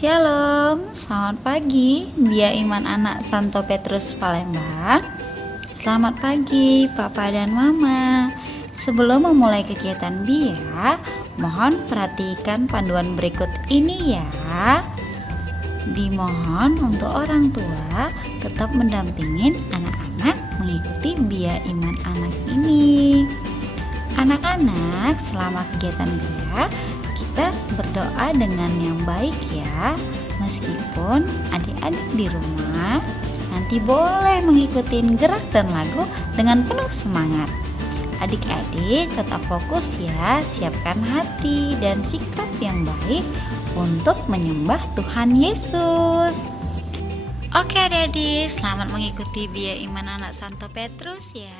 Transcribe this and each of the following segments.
Shalom, selamat pagi Bia Iman Anak Santo Petrus Palembang. Selamat pagi Papa dan Mama. Sebelum memulai kegiatan Bia, mohon perhatikan panduan berikut ini ya. Dimohon untuk orang tua tetap mendampingin anak-anak mengikuti Bia Iman Anak ini. Anak-anak, selama kegiatan Bia, kita berdoa dengan yang baik ya. Meskipun adik-adik di rumah nanti boleh mengikuti gerak dan lagu dengan penuh semangat. Adik-adik tetap fokus ya, siapkan hati dan sikap yang baik untuk menyembah Tuhan Yesus. Oke adik-adik, selamat mengikuti Bia Iman Anak Santo Petrus ya.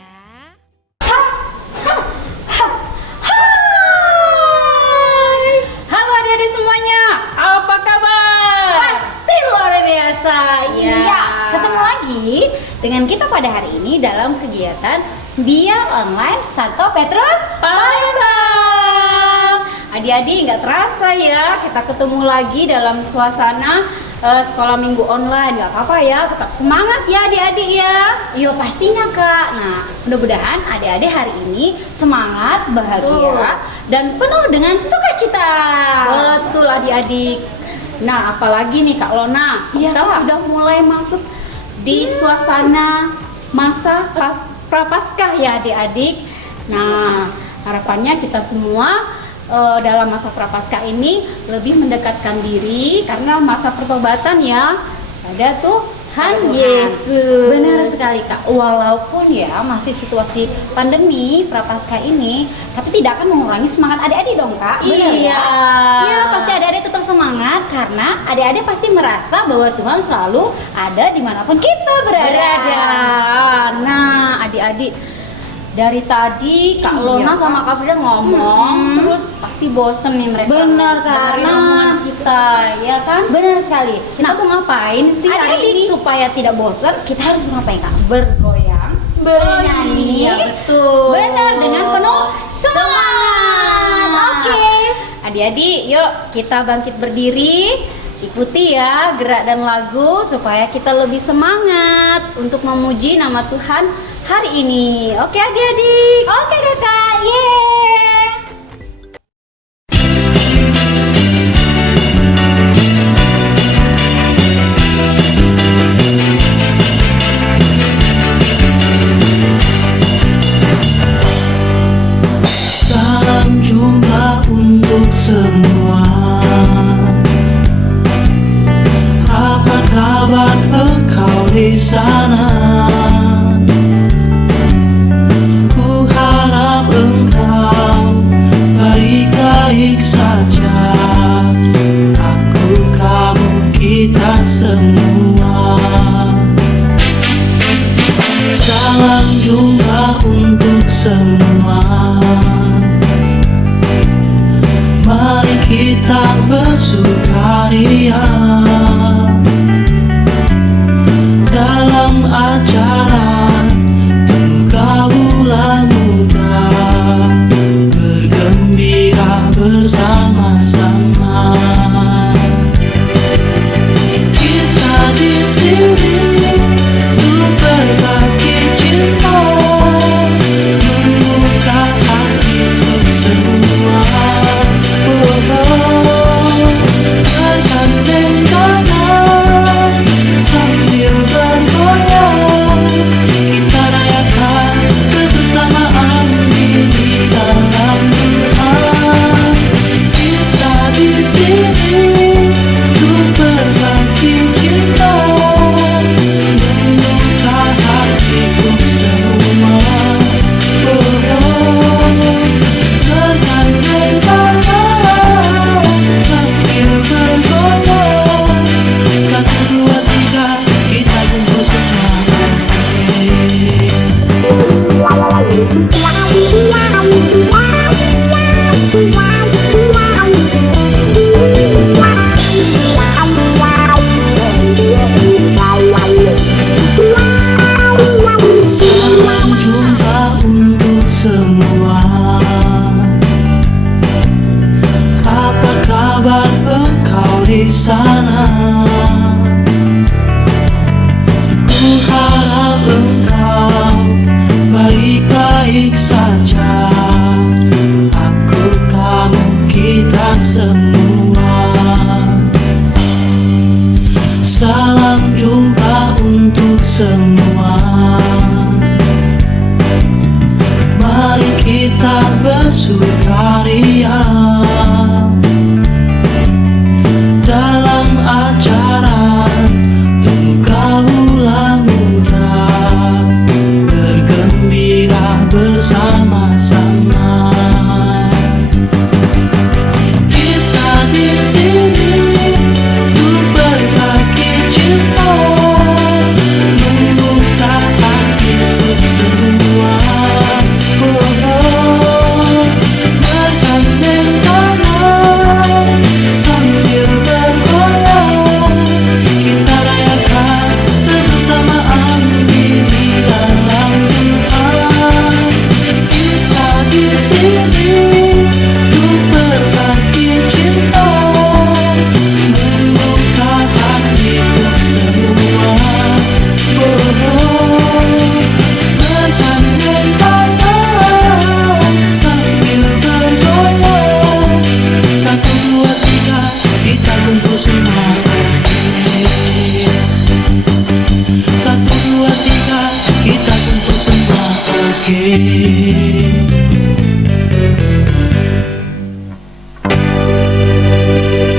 Semuanya, apa kabar? Pasti luar biasa. Iya, ketemu lagi dengan kita pada hari ini dalam kegiatan Bia Online Santo Petrus Palembang. Adik-adik, nggak terasa ya kita ketemu lagi dalam suasana sekolah minggu online. Nggak apa-apa ya, tetap semangat ya adik-adik ya. Iya pastinya Kak. Nah, mudah-mudahan adik-adik hari ini semangat, bahagia, dan penuh dengan sukacita. Betul adik-adik. Nah, apalagi nih Kak Lona, Iya, kita Kak. sudah mulai masuk di suasana masa prapaskah ya adik-adik. Nah, harapannya kita semua dalam masa prapaskah ini lebih mendekatkan diri karena masa pertobatan ya pada Tuhan Yesus. Benar sekali Kak. Walaupun ya masih situasi pandemi prapaskah ini, tapi tidak akan mengurangi semangat adik-adik dong Kak. Benar Iya. ya? Iya, pasti adik-adik tetap semangat karena adik-adik pasti merasa bahwa Tuhan selalu ada dimanapun kita berada. Nah, adik-adik, dari tadi Kak Iya, Lona Kak. sama Kak Frida ngomong, terus pasti bosen nih mereka. Benar, dengerin karena- omongan kita, ya kan? Benar sekali. Kita mau ngapain sih hari Adik-adik ini? supaya tidak bosan, kita harus ngapain Kak? Bergoyang, bernyanyi. Iya, betul. Benar, dengan penuh semangat. Oke. Adik-adik, yuk kita bangkit berdiri. Ikuti ya gerak dan lagu supaya kita lebih semangat untuk memuji nama Tuhan hari ini. Oke adik-adik. Oke deh Kak, yeay. Salam jumpa untuk semua. Apa kabar engkau di sana? Ku harap engkau baik-baik saja. Aku, kamu, kita semua. Salam jumpa untuk semua. Mari kita bersukaria dalam sana. Ku harap engkau baik-baik saja. Aku, kamu, kita semua. Salam jumpa untuk semua. Mari kita bersukaria dalam acara pergaulan muda, bergembira bersama-sama. Kita di sini untuk berbagi cinta, membuka hati untuk semua. Bergandeng tangan sambil bergoyang, kita rayakan kebersamaan ini dalam Tuhan. Kita di sini untuk berbagi cinta, membuka hati untuk semua. Bergandeng tangan sambil bergoyang, 1, 2, 3, kita kumpul semua. 1, 2, 3, kita kumpul semua. Oke.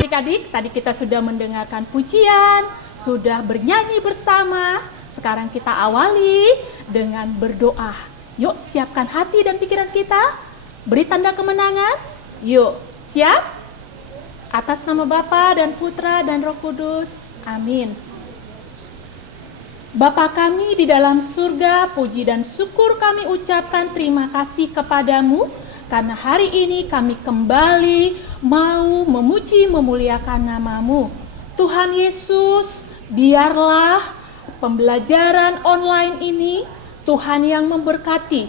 Adik-adik, tadi kita sudah mendengarkan pujian, sudah bernyanyi bersama. Sekarang kita awali dengan berdoa. Yuk, siapkan hati dan pikiran kita. Beri tanda kemenangan. Yuk, siap? Atas nama Bapa dan Putra dan Roh Kudus. Amin. Bapa kami di dalam surga, puji dan syukur kami ucapkan terima kasih kepadamu, karena hari ini kami kembali mau memuji memuliakan namamu. Tuhan Yesus, biarlah pembelajaran online ini Tuhan yang memberkati,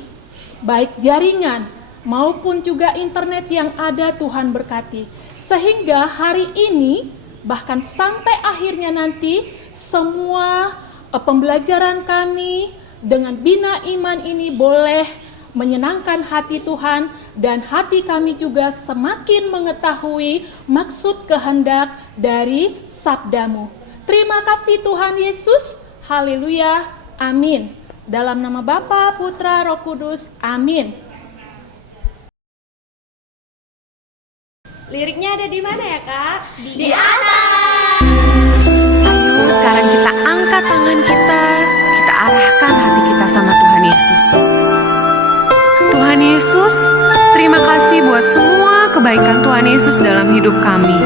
baik jaringan maupun juga internet yang ada Tuhan berkati. Sehingga hari ini bahkan sampai akhirnya nanti semua pembelajaran kami dengan Bina Iman ini boleh menyenangkan hati Tuhan, dan hati kami juga semakin mengetahui maksud kehendak dari sabdamu. Terima kasih Tuhan Yesus, haleluya, amin. Dalam nama Bapa, Putra, Roh Kudus, amin. Liriknya ada di mana ya, Kak? Di atas. Ayo sekarang kita angkat tangan kita arahkan hati kita sama Tuhan Yesus. Tuhan Yesus, terima kasih buat semua kebaikan Tuhan Yesus dalam hidup kami.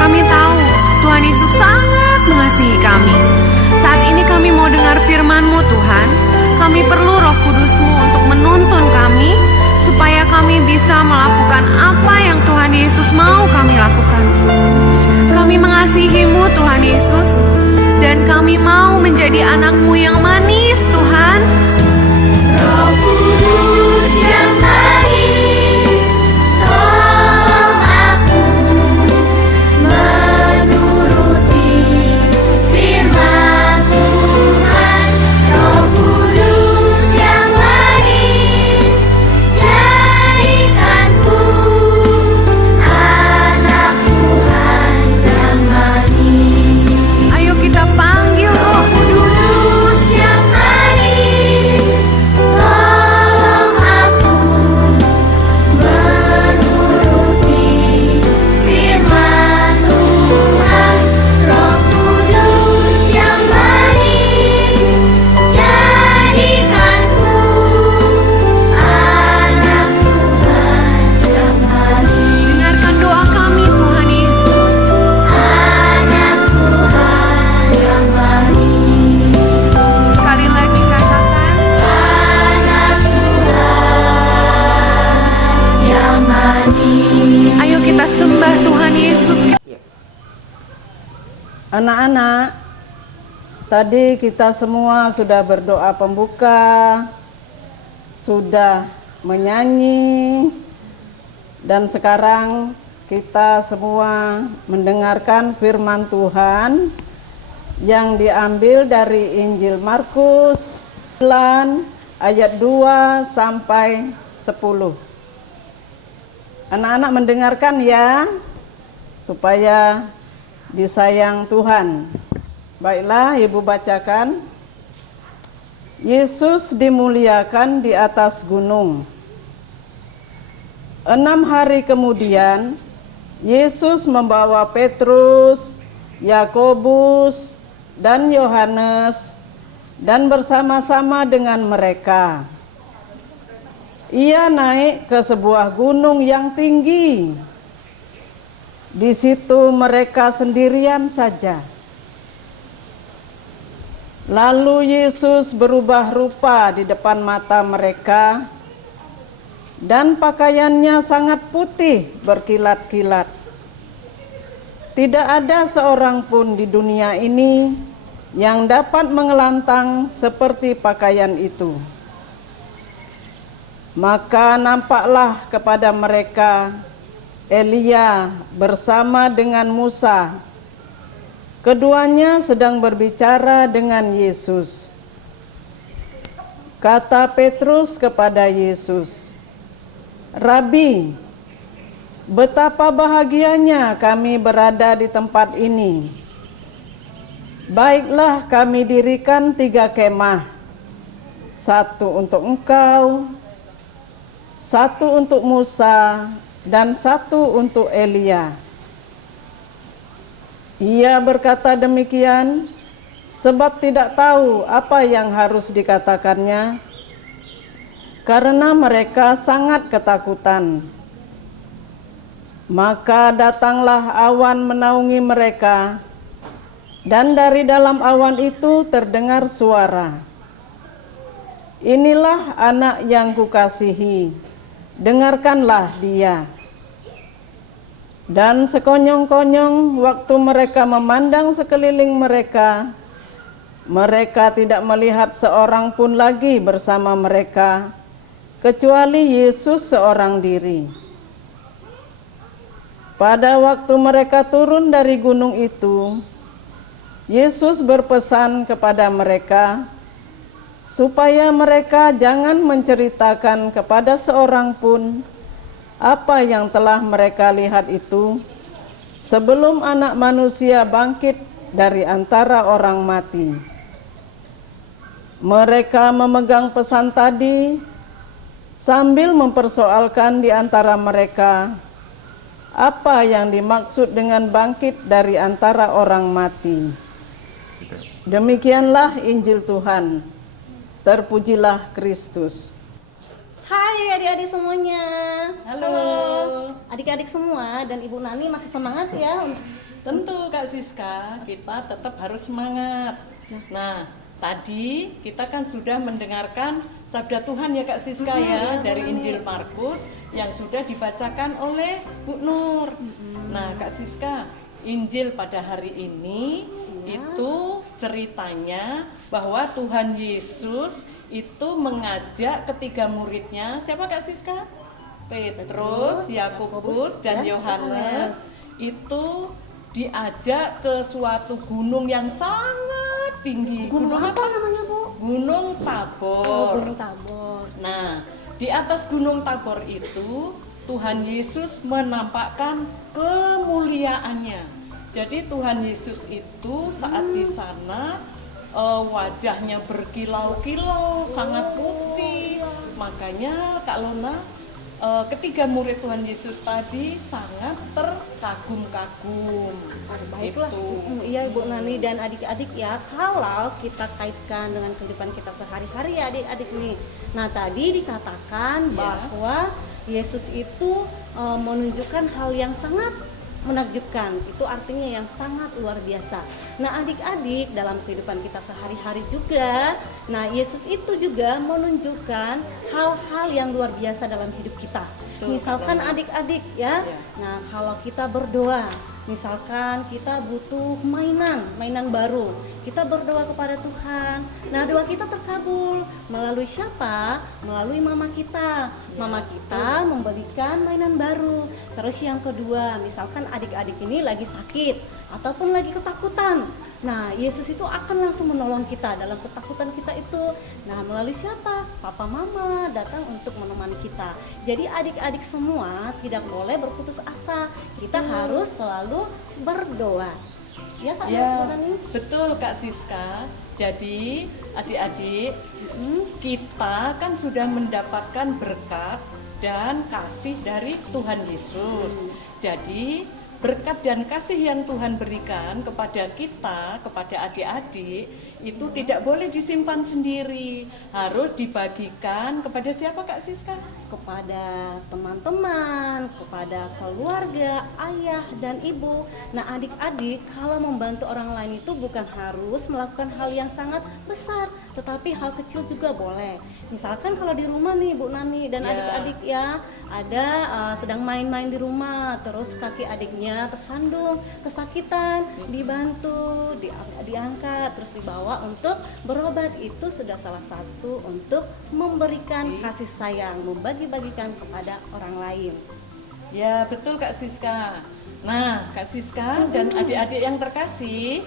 Kami tahu Tuhan Yesus sangat mengasihi kami. Saat ini kami mau dengar firman-Mu Tuhan. Kami perlu Roh Kudus-Mu untuk menuntun kami, supaya kami bisa melakukan apa yang Tuhan Yesus mau kami lakukan. Kami mengasihi-Mu Tuhan Yesus, dan kami mau menjadi anak-Mu yang manis Tuhan. Roh Kudus yang manis, tolong aku menuruti firman Tuhan. Roh Kudus yang manis, jadikanku anak Tuhan yang manis. Ayo kita panggil Roh Kudus yang manis, tolong aku menuruti firman Tuhan. Roh Kudus yang manis, jadikanku anak Tuhan yang manis. Dengarkan doa kami Tuhan Yesus. Anak Tuhan yang manis. Sekali lagi katakan, Anak Tuhan yang manis. ayo kita sembah Tuhan Yesus. Anak-anak, tadi kita semua sudah berdoa pembuka, sudah menyanyi, dan sekarang kita semua mendengarkan firman Tuhan yang diambil dari Injil Markus 9 ayat 2 sampai 10. Anak-anak mendengarkan ya, supaya disayang Tuhan. Baiklah, Ibu bacakan. Yesus dimuliakan di atas gunung. 6 hari kemudian, Yesus membawa Petrus, Yakobus, dan Yohanes, dan bersama-sama dengan mereka. Ia naik ke sebuah gunung yang tinggi. Di situ mereka sendirian saja. Lalu Yesus berubah rupa di depan mata mereka, dan pakaiannya sangat putih berkilat-kilat. Tidak ada seorang pun di dunia ini yang dapat mengelantang seperti pakaian itu. Maka nampaklah kepada mereka Elia bersama dengan Musa. Keduanya sedang berbicara dengan Yesus. Kata Petrus kepada Yesus, "Rabi, betapa bahagianya kami berada di tempat ini. Baiklah, kami dirikan 3 kemah, 1 untuk engkau, 1 untuk Musa, dan 1 untuk Elia." Ia berkata demikian sebab tidak tahu apa yang harus dikatakannya, karena mereka sangat ketakutan. Maka datanglah awan menaungi mereka, dan dari dalam awan itu terdengar suara, "Inilah anak yang kukasihi, dengarkanlah dia." Dan sekonyong-konyong waktu mereka memandang sekeliling mereka, mereka tidak melihat seorang pun lagi bersama mereka, kecuali Yesus seorang diri. Pada waktu mereka turun dari gunung itu, Yesus berpesan kepada mereka supaya mereka jangan menceritakan kepada seorang pun apa yang telah mereka lihat itu sebelum Anak Manusia bangkit dari antara orang mati. Mereka memegang pesan tadi sambil mempersoalkan di antara mereka apa yang dimaksud dengan bangkit dari antara orang mati. Demikianlah Injil Tuhan. Terpujilah Kristus. Hai adik-adik semuanya. Halo. Adik-adik semua dan Ibu Nani masih semangat ya? Tentu Kak Siska, kita tetap harus semangat. Nah, tadi kita kan sudah mendengarkan sabda Tuhan ya Kak Siska ya, dari Injil Markus yang sudah dibacakan oleh Bu Nur. Nah Kak Siska, Injil pada hari ini itu ceritanya bahwa Tuhan Yesus itu mengajak ketiga muridnya, siapa Kak Siska? Petrus, Yakobus, dan Yohanes, itu diajak ke suatu gunung yang sangat tinggi. Gunung apa namanya Bu? Gunung Tabor. Oh, Gunung Tabor. Nah, di atas Gunung Tabor itu Tuhan Yesus menampakkan kemuliaannya. Jadi Tuhan Yesus itu saat di sana wajahnya berkilau-kilau, sangat putih. Makanya Kak Lona, ketiga murid Tuhan Yesus tadi sangat terkagum-kagum. Baiklah, iya Bu Nani dan adik-adik ya, kalau kita kaitkan dengan kehidupan kita sehari-hari ya adik-adik nih. Nah tadi dikatakan bahwa Yesus itu menunjukkan hal yang sangat menakjubkan, itu artinya yang sangat luar biasa. Nah adik-adik dalam kehidupan kita sehari-hari juga, nah Yesus itu juga menunjukkan hal-hal yang luar biasa dalam hidup kita. Betul, Misalkan Kak Nana. adik-adik ya. Iya. Nah, kalau kita berdoa, misalkan kita butuh mainan baru, kita berdoa kepada Tuhan. Nah, doa kita terkabul melalui siapa? Melalui mama kita. Mama kita memberikan mainan baru. Terus yang kedua, misalkan adik-adik ini lagi sakit ataupun lagi ketakutan. Nah, Yesus itu akan langsung menolong kita dalam ketakutan kita itu. Nah, melalui siapa? Papa Mama datang untuk menemani kita. Jadi adik-adik semua tidak boleh berputus asa. Kita harus selalu berdoa. Ya Kak Ya, Nani? betul Kak Siska. Jadi adik-adik, kita kan sudah mendapatkan berkat dan kasih dari Tuhan Yesus. Jadi berkat dan kasih yang Tuhan berikan kepada kita, kepada adik-adik, itu tidak boleh disimpan sendiri, harus dibagikan kepada siapa Kak Siska? Kepada teman-teman, kepada keluarga, ayah dan ibu. Nah, adik-adik kalau membantu orang lain itu bukan harus melakukan hal yang sangat besar, tetapi hal kecil juga boleh. Misalkan kalau di rumah nih Bu Nani dan Ya. adik-adik ya, ada sedang main-main di rumah, terus kaki adiknya tersandung, kesakitan, dibantu, diangkat, terus dibawa untuk berobat. Itu sudah salah satu untuk memberikan kasih sayang, membagi-bagikan kepada orang lain. Ya, betul Kak Siska. Nah, Kak Siska dan adik-adik yang terkasih,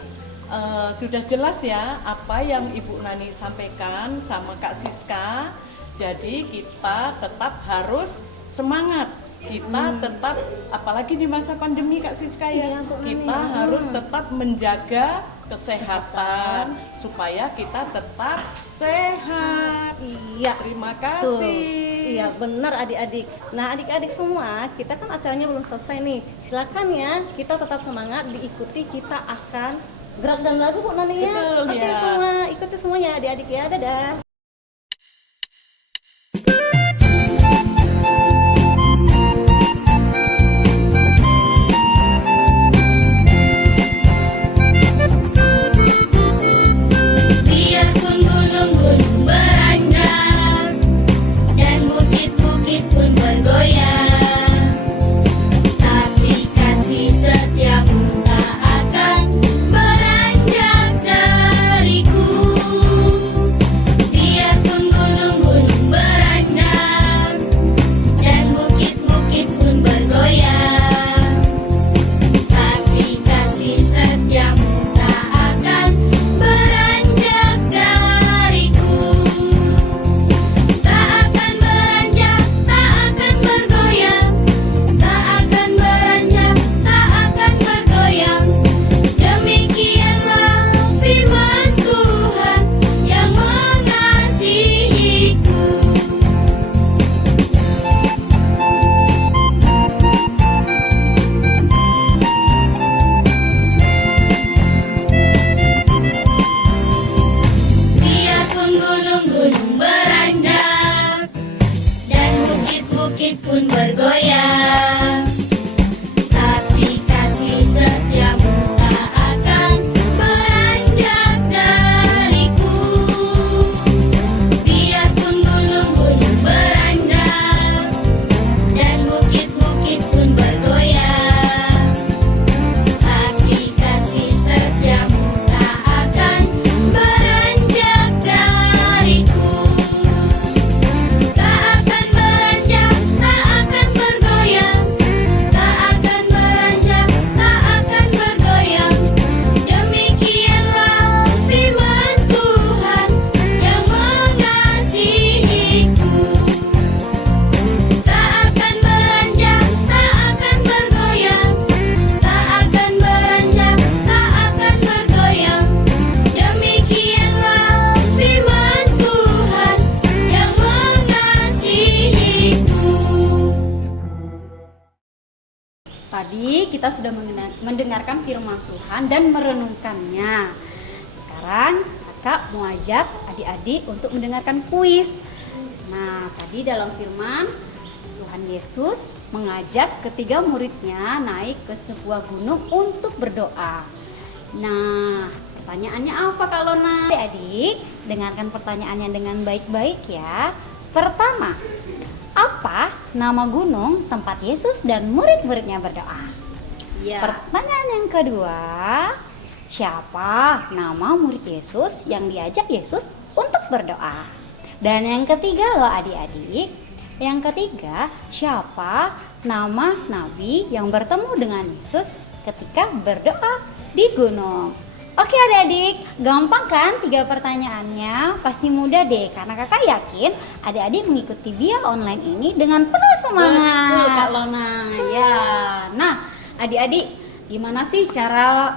sudah jelas ya apa yang Ibu Nani sampaikan sama Kak Siska. Jadi kita tetap harus semangat. Kita tetap, apalagi di masa pandemi Kak Siska ya, Iya, Bu Nani. kita harus tetap menjaga kesehatan supaya kita tetap sehat. Iya. Terima Betul. kasih. Iya benar adik-adik. Nah adik-adik semua, kita kan acaranya belum selesai nih. Silakan ya, kita tetap semangat, diikuti, kita akan gerak dan lagu Bu Nani ya. Betul, Oke ya. semua, ikuti semuanya adik-adik ya. Dadah. Biarpun gunung-gunung beranjak dan bukit-bukit pun bergoyang, tapi kasih setiamu tak akan beranjak dariku. Biarpun gunung-gunung beranjak dan bukit-bukit pun bergoyang, tapi kasih setiamu tak akan beranjak dariku. Tak akan beranjak, tak akan bergoyang, tak akan beranjak, tak akan bergoyang. Demikianlah firman Tuhan yang mengasihiku. Biarpun gunung-gunung beranjak dan bukit-bukit pun bergoyang, tapi kasih setiamu tak akan beranjak dariku. Biarpun gunung-gunung beranjak dan bukit-bukit pun bergoyang, tapi kasih setiamu tak akan beranjak dariku. Tak akan beranjak, tak akan bergoyang, tak akan beranjak, tak akan bergoyang. Demikianlah firman Tuhan yang mengasihiku. Tak akan beranjak, tak akan bergoyang, tak akan beranjak, tak akan bergoyang. Demikianlah firman Tuhan yang mengasihiku. Tadi kita sudah mendengarkan firman Tuhan dan merenungkannya. Sekarang kakak mau ajak adik-adik untuk mendengarkan kuis. Nah, tadi dalam firman Tuhan Yesus mengajak ketiga muridnya naik ke sebuah gunung untuk berdoa. Nah, pertanyaannya apa Kak Lona? Adik-adik, dengarkan pertanyaannya dengan baik-baik ya. Pertama, apa nama gunung tempat Yesus dan murid-muridnya berdoa? Iya. Pertanyaan yang kedua, siapa nama murid Yesus yang diajak Yesus untuk berdoa? Dan yang ketiga loh adik-adik, yang ketiga, siapa nama nabi yang bertemu dengan Yesus ketika berdoa di gunung? Oke adik-adik, gampang kan 3 pertanyaannya? Pasti mudah deh, karena kakak yakin adik-adik mengikuti Bia online ini dengan penuh semangat. Betul Kak Lona. Ya. Nah, adik-adik, gimana sih cara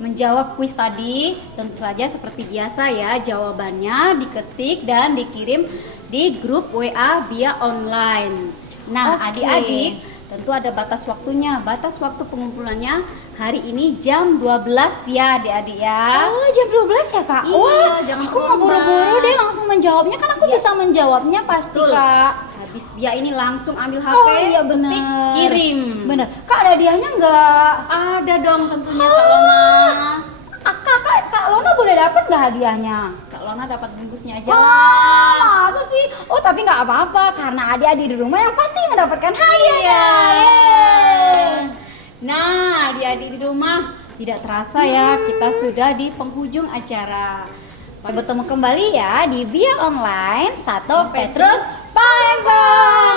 menjawab kuis tadi? Tentu saja seperti biasa ya, jawabannya diketik dan dikirim di grup WA Bia online. Nah, Oke. adik-adik, tentu ada batas waktunya. Batas waktu pengumpulannya hari ini jam 12 ya adik-adik ya. Oh, jam 12 ya kak? Iya, Wah, jangan aku mau buru-buru terlambat. deh langsung menjawabnya, kan aku bisa menjawabnya pasti Betul. kak. Habis Bia ini langsung ambil HP, Oh iya bener. ketik, kirim. Bener. Kak ada hadiahnya nggak? Ada dong tentunya Kak Lona. Kak Lona boleh dapat nggak hadiahnya? Kak Lona dapat bungkusnya aja Wah, lah. masa sih? Oh tapi nggak apa-apa, karena adik-adik di rumah yang pasti mendapatkan hadiah. Iya. Yeay. Nah, adik-adik di rumah, tidak terasa ya kita sudah di penghujung acara. Bertemu kembali ya di Bia Online 1 Petrus Palembang.